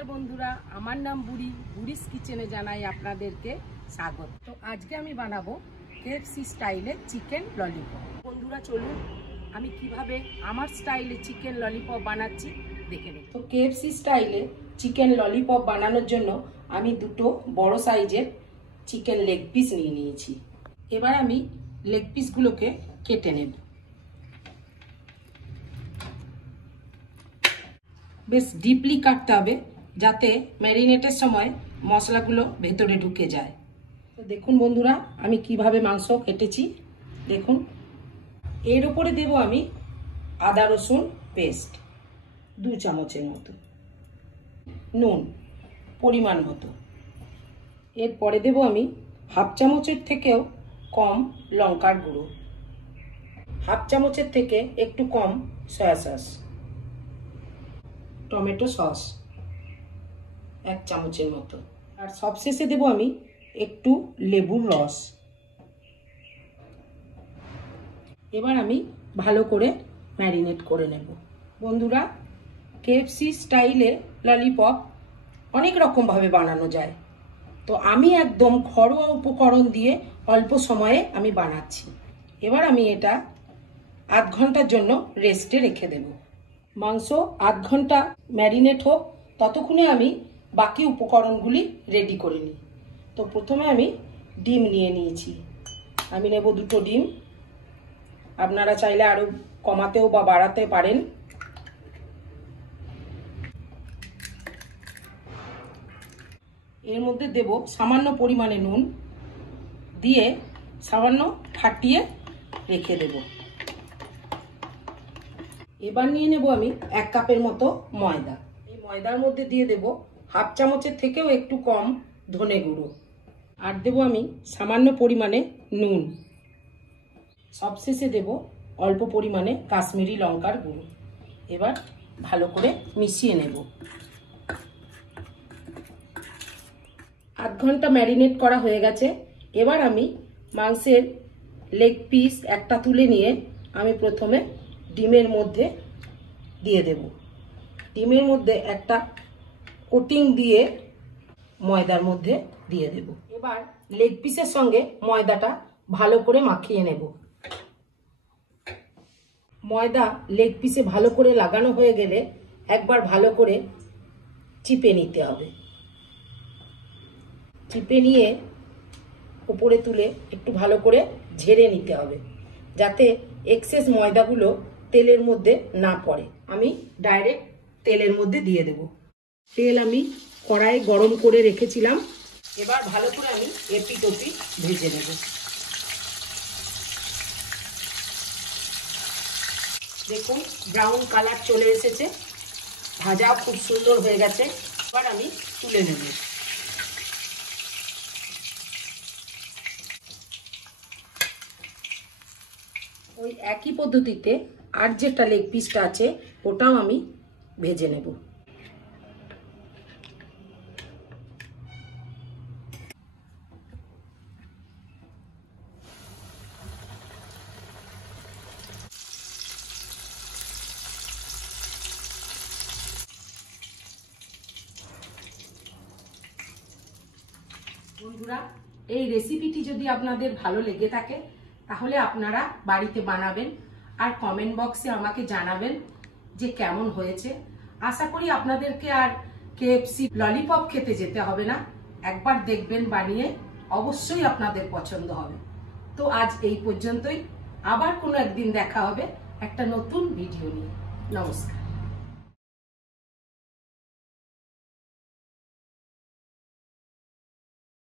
নমস্কার বন্ধুরা, আমার নাম বুড়িস কিচেনে জানাই আপনাদেরকে স্বাগত। তো আজকে আমি বানাবো কেএফসি স্টাইলে চিকেন ললিপপ। বন্ধুরা চলুন আমি কিভাবে আমার স্টাইলে চিকেন ললিপপ বানাচ্ছি দেখে নিন। তো কেএফসি স্টাইলে চিকেন ললিপপ বানানোর জন্য আমি দুটো বড় সাইজের চিকেন লেগ পিস নিয়ে নিয়েছি। এবার আমি লেগ পিসগুলোকে কেটে নেব। বেশ ডিপলি কাটতে হবে যাতে ম্যারিনেটের সময় মশলাগুলো ভেতরে ঢুকে যায়। তো দেখুন বন্ধুরা আমি কিভাবে মাংস কেটেছি দেখুন। এর উপরে দেব আমি আদা রসুন পেস্ট 2 চামচের মতো, নুন পরিমাণ মতো, এরপরে দেব আমি 1/2 চামচের থেকেও কম লঙ্কার গুঁড়ো, 1/2 চামচের থেকে একটু কম সয়া সস, টমেটো সস 1 চামচের মতো, আর সবশেষে দেব আমি একটু লেবুর রস। এবার আমি ভালো করে ম্যারিনেট করে নেব। বন্ধুরা কেএফসি স্টাইলে ললিপপ অনেক রকমভাবে বানানো যায়, তো আমি একদম ঘরোয়া উপকরণ দিয়ে অল্প সময়ে আমি বানাচ্ছি। এবার আমি এটা আধ ঘন্টার জন্য রেস্টে রেখে দেব। মাংস আধ ঘন্টা ম্যারিনেট হোক, ততক্ষণে আমি বাকি উপকরণগুলি রেডি করে নিই। তো প্রথমে আমি ডিম নিয়ে নিয়েছি, আমি নেব 2টো ডিম। আপনারা চাইলে আরও কমাতেও বা বাড়াতে পারেন। এর মধ্যে দেব সামান্য পরিমাণে নুন, দিয়ে সামান্য ফাটিয়ে রেখে দেব। এবার নিয়ে নেব আমি 1 কাপের মতো ময়দা। এই ময়দার মধ্যে দিয়ে দেব 1/2 চামচের থেকেও একটু কম ধনে গুঁড়ো, আর দেব আমি সামান্য পরিমাণে নুন। সবশেষে দেব অল্প পরিমাণে কাশ্মীরি লঙ্কার গুঁড়ো। এবার ভালো করে মিশিয়ে নেব। আধ ঘন্টা ম্যারিনেট করা হয়ে গেছে। এবার আমি মাংসের লেগ পিস একটা তুলে নিয়ে আমি প্রথমে ডিমের মধ্যে দিয়ে দেব। ডিমের মধ্যে একটা কোটিং দিয়ে ময়দার মধ্যে দিয়ে দেব। এবার লেগ পিসের সঙ্গে ময়দাটা ভালো করে মাখিয়ে নেব। ময়দা লেগ পিসে ভালো করে লাগানো হয়ে গেলে একবার ভালো করে চিপে নিতে হবে। চিপে নিয়ে উপরে তুলে একটু ভালো করে ঝেড়ে নিতে হবে, যাতে এক্সেস ময়দাগুলো তেলের মধ্যে না পড়ে। আমি ডাইরেক্ট তেলের মধ্যে দিয়ে দেব। তেল আমি কড়াইয়ে গরম করে রেখেছিলাম। এবার ভালো করে আমি এপিট ওপিট ভেজে নেব। দেখুন ব্রাউন কালার চলে এসেছে, ভাজাও খুব সুন্দর হয়ে গেছে। এবার আমি তুলে নেব। ওই একই পদ্ধতিতে আর যেটা লেগ পিসটা আছে ওটাও আমি ভেজে নেব। বন্ধুরা এই রেসিপিটি যদি আপনাদের ভালো লেগে থাকে তাহলে আপনারা বাড়িতে বানাবেন আর কমেন্ট বক্সে আমাকে জানাবেন যে কেমন হয়েছে। আশা করি আপনাদেরকে আর কেএফসি ললিপপ খেতে যেতে হবে না, একবার দেখবেন বানিয়ে, অবশ্যই আপনাদের পছন্দ হবে। তো আজ এই পর্যন্তই, আবার কোনো একদিন দেখা হবে একটা নতুন ভিডিও নিয়ে। নমস্কার।